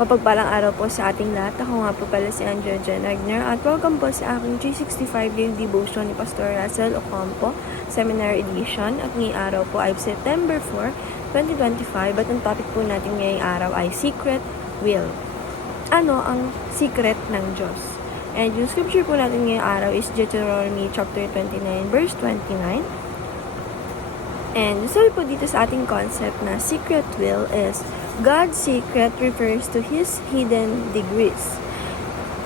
Mapagpalang araw po sa ating lahat. Ako nga po pala si Angela Jen Agner at welcome po sa aking 365 Daily Devotion ni Pastor Russell Ocampo, Seminary Edition. At ngayong araw po ay September 4, 2025 at ang topic po natin ngayong araw ay Secret Will. Ano ang secret ng Diyos? And yung scripture po natin ngayong araw is Deuteronomy chapter 29 verse 29. And sabi po dito sa ating concept na secret will is God's secret refers to His hidden degrees,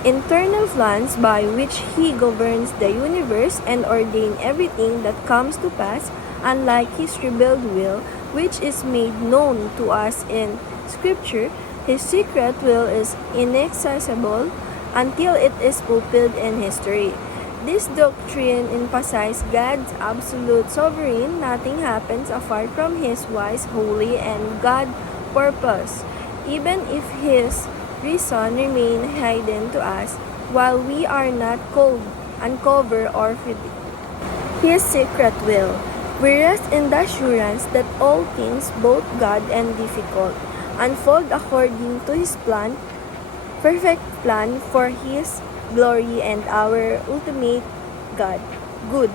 internal plans by which He governs the universe and ordains everything that comes to pass, unlike His revealed will, which is made known to us in Scripture. His secret will is inaccessible until it is fulfilled in history. This doctrine emphasizes God's absolute sovereign. Nothing happens apart from His wise, holy, and God purpose, even if His reason remain hidden to us, while we are not called, uncover or His secret will. We rest in the assurance that all things, both God and difficult, unfold according to His plan, perfect plan for His glory and our ultimate good.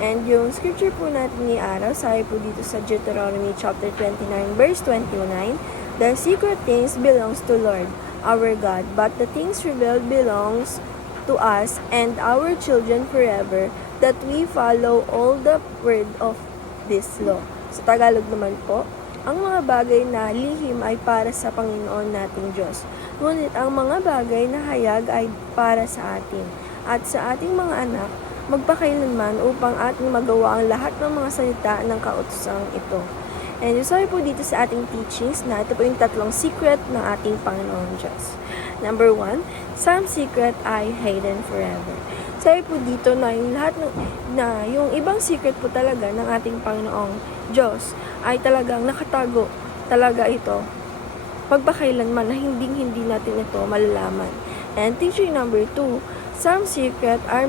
And yung scripture po natin ni araw, sabi po dito sa Deuteronomy chapter 29 verse 29, the secret things belongs to Lord, our God, but the things revealed belongs to us and our children forever, that we follow all the word of this law. Sa Tagalog naman po, ang mga bagay na lihim ay para sa Panginoon nating Diyos, ngunit ang mga bagay na hayag ay para sa atin at sa ating mga anak, magpakailanman upang ating magawa ang lahat ng mga salita ng kautosang ito. And yung sabi po dito sa ating teachings na ito po yung tatlong secret ng ating Panginoon Diyos. Number 1, some secret ay hidden forever. Sabi po dito na yung lahat na yung ibang secret po talaga ng ating Panginoong Diyos ay talagang nakatago talaga ito pagpakailanman na hindi natin ito malalaman. And teaching number 2, some secret are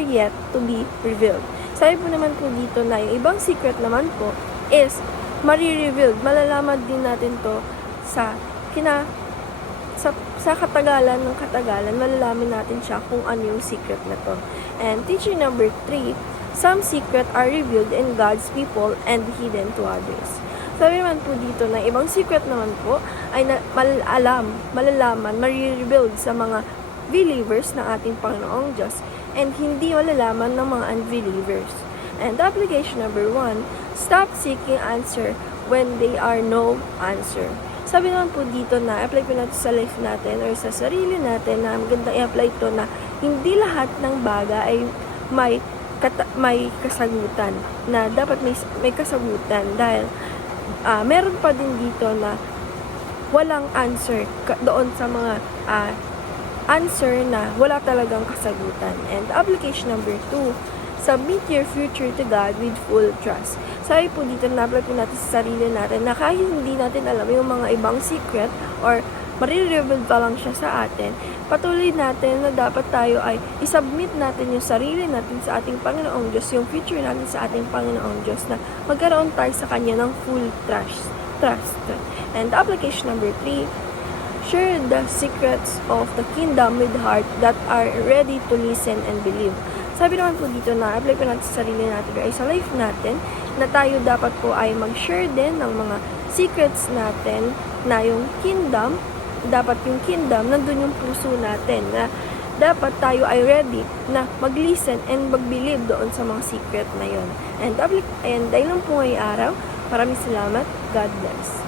yet to be revealed. Sabi po naman po dito na yung ibang secret naman po is marirevealed. Malalaman din natin to sa katagalan ng katagalan, malalaman natin siya kung ano yung secret na to. And teaching number 3, some secret are revealed in God's people and hidden to others. Sabi naman po dito na ibang secret naman po ay malalaman, marirevealed sa mga believers ng ating Panginoong Diyos and hindi malalaman ng mga unbelievers. And application number 1, stop seeking answer when there are no answer. Sabi naman po dito na apply po natin sa life natin or sa sarili natin na magandang i-apply ito na hindi lahat ng bagay ay may kasagutan, na dapat may kasagutan dahil meron pa din dito na walang answer doon sa mga answer na wala talagang kasagutan. And application number 2, submit your future to God with full trust. Sabi po dito na apply po natin sa sarili natin na kahit hindi natin alam yung mga ibang secret or marireveal pa lang siya sa atin, patuloy natin na dapat tayo ay isubmit natin yung sarili natin sa ating Panginoong Diyos, yung future natin sa ating Panginoong Diyos, na magkaroon tayo sa Kanya ng full trust. And application number 3, share the secrets of the kingdom with heart that are ready to listen and believe. Sabi naman po dito na apply po natin sa sarili natin ay sa life natin na tayo dapat po ay mag-share din ng mga secrets natin na yung kingdom, dapat yung kingdom, nandun yung puso natin na dapat tayo ay ready na mag-listen and mag-believe doon sa mga secret na yon. And dahil lang po ngayong araw, maraming salamat. God bless.